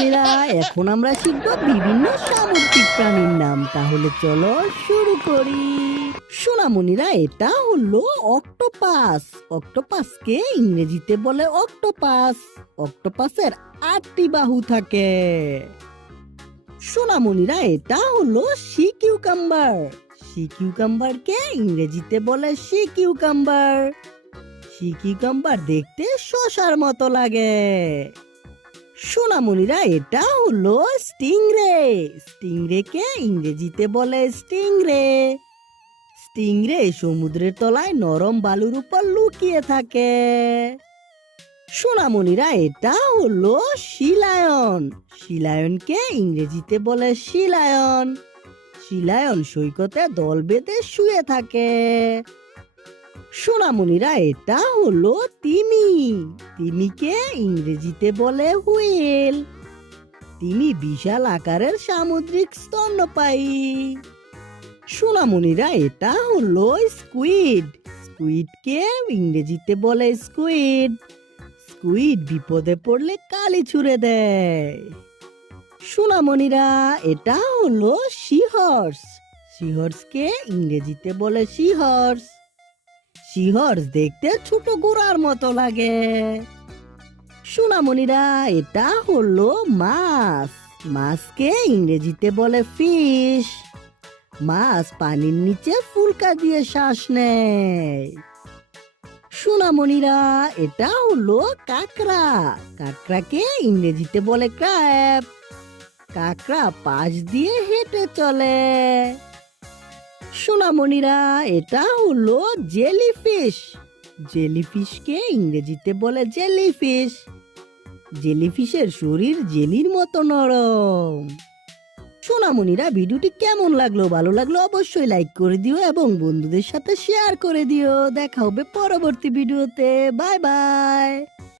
সোনামণিরা, এখন আমরা শিখব বিভিন্ন সামুদ্রিক প্রাণীর নাম। তাহলে চলো শুরু করি। সোনামণিরা, এটা হলো অক্টোপাস। অক্টোপাসকে ইংরেজিতে বলে অক্টোপাস। অক্টোপাসের 8টি বাহু থাকে। সোনামণিরা, এটা হলো সি কিউকাম্বার। সি কিউকাম্বারকে ইংরেজিতে বলে সি কিউকাম্বার। সি কিউকাম্বার দেখতে শসার মতো লাগে। সোনামণিরা, এটা হলো স্টিংরে। স্টিংরেকে ইংরেজিতে বলে স্টিংরে। স্টিংরে সমুদ্রের তলায় নরম বালুর উপর লুকিয়ে থাকে। সোনামণিরা, এটা হলো শিলায়ন। শিলায়নকে ইংরেজিতে বলে শিলায়ন। শিলায়ন সৈকতে দল বেঁধে শুয়ে থাকে। সোনামণিরা, এটা হলো তিমি। তিমিকে ইংরেজিতে বলে হুইল। তিমি বিশাল আকারের সামুদ্রিক স্তন্যপায়ী। সোনামণিরা, এটা হলো স্কুইড। স্কুইডকে ইংরেজিতে বলে স্কুইড। স্কুইড বিপদে পড়লে কালি ছুঁড়ে দেয়। সোনামণিরা, এটা হলো সিহর্স। সিহর্সকে ইংরেজিতে বলে সিহর্স। সিহর্স দেখতে ছোট ঘোড়ার মতো লাগে। সোনামণিরা, এটা হলো মাছ। মাছকে ইংরেজিতে বলে ফিশ। মাছ পানির নিচে ফুলকা দিয়ে শ্বাস নেয়। সোনামণিরা, এটা হলো কাঁকড়া। কাঁকড়াকে ইংরেজিতে বলে ক্র্যাব। কাঁকড়া পাশ দিয়ে হেঁটে চলে। সোনামণিরা, এটা হলো জেলিফিশ। জেলিফিশকে ইংরেজিতে বলে জেলিফিশ। জেলিফিশের শরীর জেলির মতো নরম। সোনামণিরা, ভিডিওটি কেমন লাগলো? ভালো লাগলো অবশ্যই লাইক করে দিও এবং বন্ধুদের সাথে শেয়ার করে দিও। দেখা হবে পরবর্তী ভিডিওতে। Bye bye.